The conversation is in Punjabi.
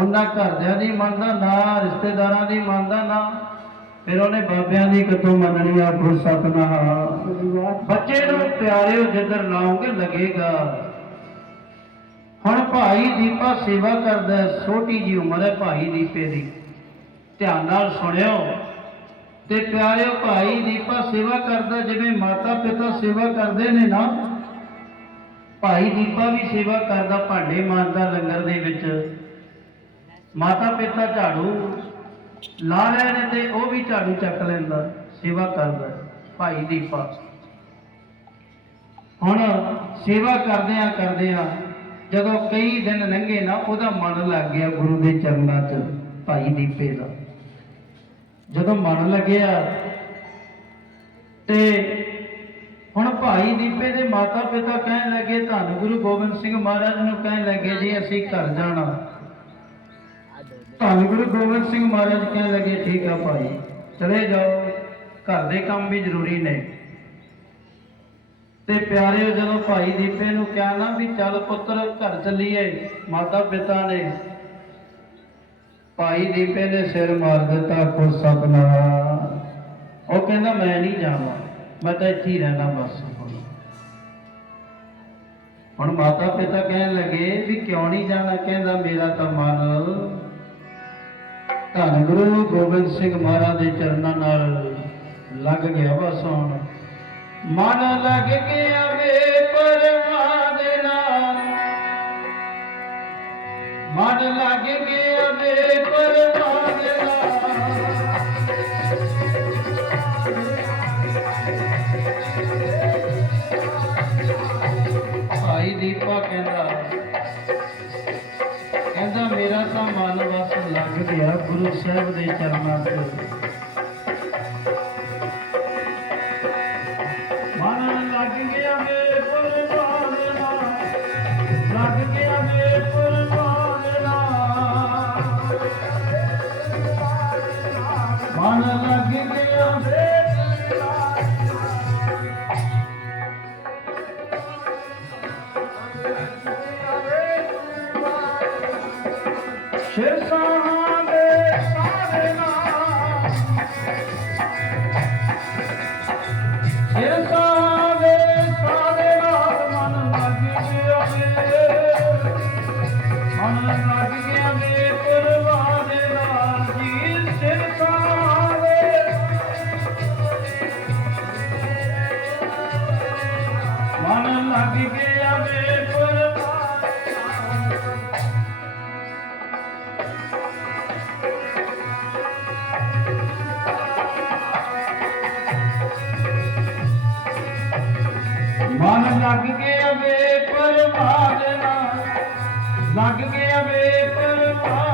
ਉਹਨਾਂ ਘਰਦਿਆਂ ਦੀ ਮੰਨਦਾ ਨਾ, ਰਿਸ਼ਤੇਦਾਰਾਂ ਦੀ ਮੰਨਦਾ ਨਾ। ਫਿਰ ਉਹਨੇ ਬਾਬਿਆਂ ਦੀ ਕਿਤੋਂ ਮੰਨਣੀ ਆਖੋ ਸਤਨਾਮ। ਬੱਚੇ ਨੂੰ ਪਿਆਰਿਓ ਜਿੱਧਰ ਲਾਉਂਗੇ ਲੱਗੇਗਾ। ਹੁਣ ਭਾਈ ਦੀਪਾ ਸੇਵਾ ਕਰਦਾ ਛੋਟੀ ਜੀ ਉਮਰ ਹੈ ਭਾਈ ਦੀਪੇ ਦੀ। ਧਿਆਨ ਨਾਲ ਸੁਣਿਓ। ਤੇ ਪਿਆਰਿਓ, ਭਾਈ ਦੀਪਾ ਸੇਵਾ ਕਰਦਾ, ਜਿਵੇਂ ਮਾਤਾ ਪਿਤਾ ਸੇਵਾ ਕਰਦੇ ਨੇ ਨਾ। ਭਾਈ ਦੀਪਾ ਵੀ ਸੇਵਾ ਕਰਦਾ, ਭਾਂਡੇ ਮਾਂਜਦਾ, ਲੰਗਰ ਦੇ ਵਿੱਚ। ਮਾਤਾ ਪਿਤਾ ਝਾੜੂ ਲਾ ਲੈਣ ਤੇ ਉਹ ਵੀ ਝਾੜੂ ਚੱਕ ਲੈਂਦਾ ਸੇਵਾ ਕਰਦਾ ਭਾਈ ਦੀਪਾ। ਹੁਣ ਸੇਵਾ ਕਰਦਿਆਂ ਕਰਦਿਆਂ ਜਦੋਂ ਕਈ ਦਿਨ ਲੰਘੇ ਨਾ, ਉਹਦਾ ਮਨ ਲੱਗ ਗਿਆ ਗੁਰੂ ਦੇ ਚਰਨਾਂ 'ਚ, ਭਾਈ ਦੀਪੇ ਦਾ। ਜਦੋਂ ਮਨ ਲੱਗਿਆ ਤੇ ਹੁਣ ਭਾਈ ਦੀਪੇ ਦੇ ਮਾਤਾ ਪਿਤਾ ਕਹਿਣ ਲੱਗੇ, ਧੰਨ ਗੁਰੂ ਗੋਬਿੰਦ ਸਿੰਘ ਮਹਾਰਾਜ ਨੂੰ ਕਹਿਣ ਲੱਗੇ, ਜੀ ਅਸੀਂ ਘਰ ਜਾਣਾ ਧੰਨ ਗੁਰੂ ਗੋਬਿੰਦ ਸਿੰਘ ਮਹਾਰਾਜ ਕਹਿਣ ਲੱਗੇ, ਠੀਕ ਆ ਭਾਈ, ਚਲੇ ਜਾਓ, ਘਰ ਦੇ ਕੰਮ ਵੀ ਜ਼ਰੂਰੀ ਨੇ। ਤੇ ਪਿਆਰਿਓ, ਜਦੋਂ ਭਾਈ ਦੀਪੇ ਨੂੰ ਕਿਹਾ ਨਾ ਵੀ ਚੱਲ ਪੁੱਤਰ, ਘਰ ਚੱਲੀਏ ਮਾਤਾ ਪਿਤਾ ਨੇ, ਭਾਈ ਦੀਪੇ ਨੇ ਸਿਰ ਮਾਰ ਦਿੱਤਾ ਕੋ ਸਤਨਾਮ ਉਹ ਕਹਿੰਦਾ, ਮੈਂ ਨਹੀਂ ਜਾਵਾਂ, ਮੈਂ ਤਾਂ ਇੱਥੇ ਹੀ ਰਹਿਣਾ ਬਸ ਹੁਣ। ਹੁਣ ਮਾਤਾ ਪਿਤਾ ਕਹਿਣ ਲੱਗੇ ਵੀ ਕਿਉਂ ਨਹੀਂ ਜਾਣਾ? ਕਹਿੰਦਾ, ਮੇਰਾ ਤਾਂ ਮਨ ਧੰਨ ਗੁਰੂ ਗੋਬਿੰਦ ਸਿੰਘ ਮਹਾਰਾਜ ਦੇ ਚਰਨਾਂ ਨਾਲ ਲੱਗ ਗਿਆ ਬਸ ਹੁਣ ਮਨ ਲੱਗ ਗਿਆ ਵੇ ਪਰਵਾਹ ਦੇ ਨਾਲ। ਮਨ ਲੱਗ ਗਿਆ ਵੇ ਪਰਵਾਹ ਦੇ ਨਾਲ। ਭਾਈ ਦੀਪਾ ਕਹਿੰਦਾ ਵਸ ਗਿਆ ਗੁਰੂ ਸਾਹਿਬ ਦੇ ਚਰਨਾਂ 'ਚ ਮਨ ਲੱਗ ਗਿਆ ਮੇਰੇ ਪਰਵਾਹ ਦੇ ਲੱਗ ਗਿਆ ਮੇਰੇ ਪਰਵਾਹ ਦੇ ਮਨ ਲੱਗ ਗਿਆ ਮੇਰੇ ਸ਼ਿਰ ਮਨ ਲੱਗ ਗਿਆ ਵੇ ਪਰਵਾਹ ਲੱਗ ਗਿਆ ਵੇ ਪਰਵਾਹ